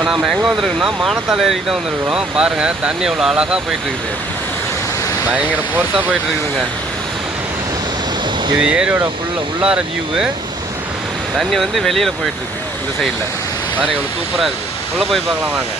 இப்போ நாம் எங்கே வந்திருக்கோம்னா மானத்தாள் ஏரிக்கு தான் வந்திருக்கிறோம். பாருங்கள் தண்ணி எவ்வளோ அழகாக போயிட்டுருக்குது. பயங்கர போர்ஸாக போயிட்டுருக்குதுங்க. இது ஏரியோட ஃபுல்ல உள்ளார வியூவு தண்ணி வந்து வெளியில் போயிட்டுருக்கு இந்த சைடில் பாருங்கள் எவ்வளோ சூப்பராக இருக்குது உள்ளே போய் பார்க்கலாம் வாங்க.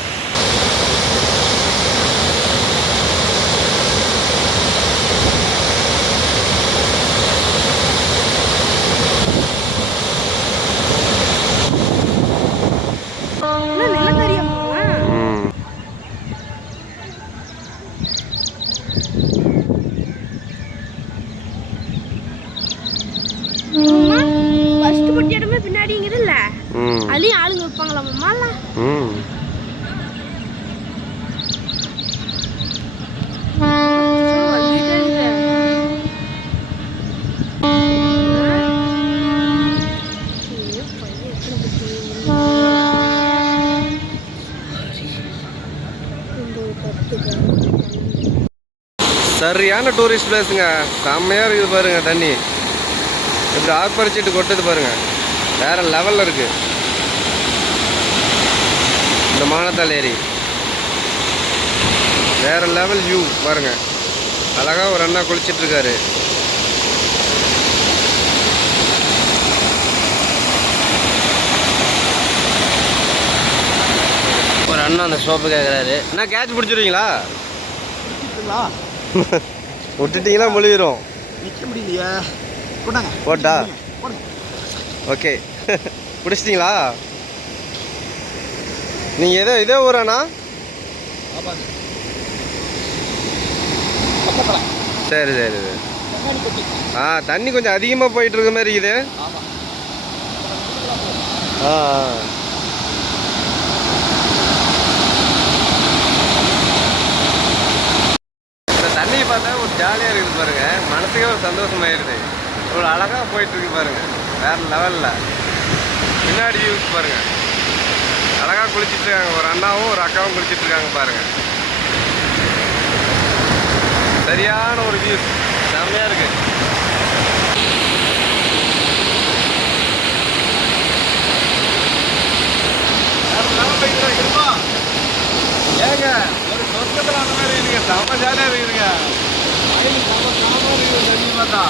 பட்டி இடமே பின்னாடிங்கிறதுல. ம். அதுலயும் ஆளுங்க வைப்பாங்களா மாமால சரியான டூரிஸ்ட் பிளேஸுங்க செம்மையாக இருக்குது பாருங்க தண்ணி. இப்படி ஆர்ப்பரிச்சிட்டு கொட்டுது பாருங்க. வேற லெவலில் இருக்கு. இந்த மானத்தாள் ஏரி வேற லெவல் வியூ பாருங்க. அழகா ஒரு அண்ணா குளிச்சிட்டு இருக்காரு. ஒரு அண்ணா அந்த சோப்பு கேட்குறாரு என்ன கேட்ச் பிடிச்சிருவீங்களா? இருக்குங்களா விட்டுட்டீங்களா முழுகிரும். நிற்க முடியலையே. போட்டா? ஓகே. பிடிச்சிட்டிங்களா? நீங்கள் எதோ இதே ஊராண்ணா? சரி சரி சரி. ஆ தண்ணி கொஞ்சம் அதிகமாக போயிட்டு இருக்க மாதிரி இருக்குது. ஆ தண்ணியை பார்த்தா ஒரு ஜாலியாக இருக்குது பாருங்க. மனசுக்கே ஒரு சந்தோஷமாயிருது. இவ்வளோ அழகாக போயிட்டு இருக்கு பாருங்க. வேற லெவலில் பின்னாடி வியூஸ் பாருங்க. அழகாக குளிச்சிட்டு இருக்காங்க ஒரு அண்ணாவும் ஒரு அக்காவும் குளிச்சிட்டு இருக்காங்க பாருங்க. சரியான ஒரு வியூஸ் செம்மையாக இருக்கு. ஏங்க ஒரு சொர்க்கத்தில் அந்த மாதிரி இருக்குங்க. செம்ம ஜாலியாக இருக்குதுங்க. மயில் செம்ம காமாக இருக்குது தண்ணி பார்த்தா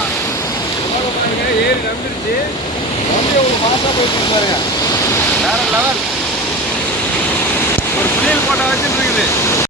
போக பாருங்க ஏறி நம்பிடுச்சு வந்து ஒரு பாசா போயிட்டு பாருங்க வேற லெவல் ஒரு புளியல் போட்டா வச்சுட்டு இருக்குது.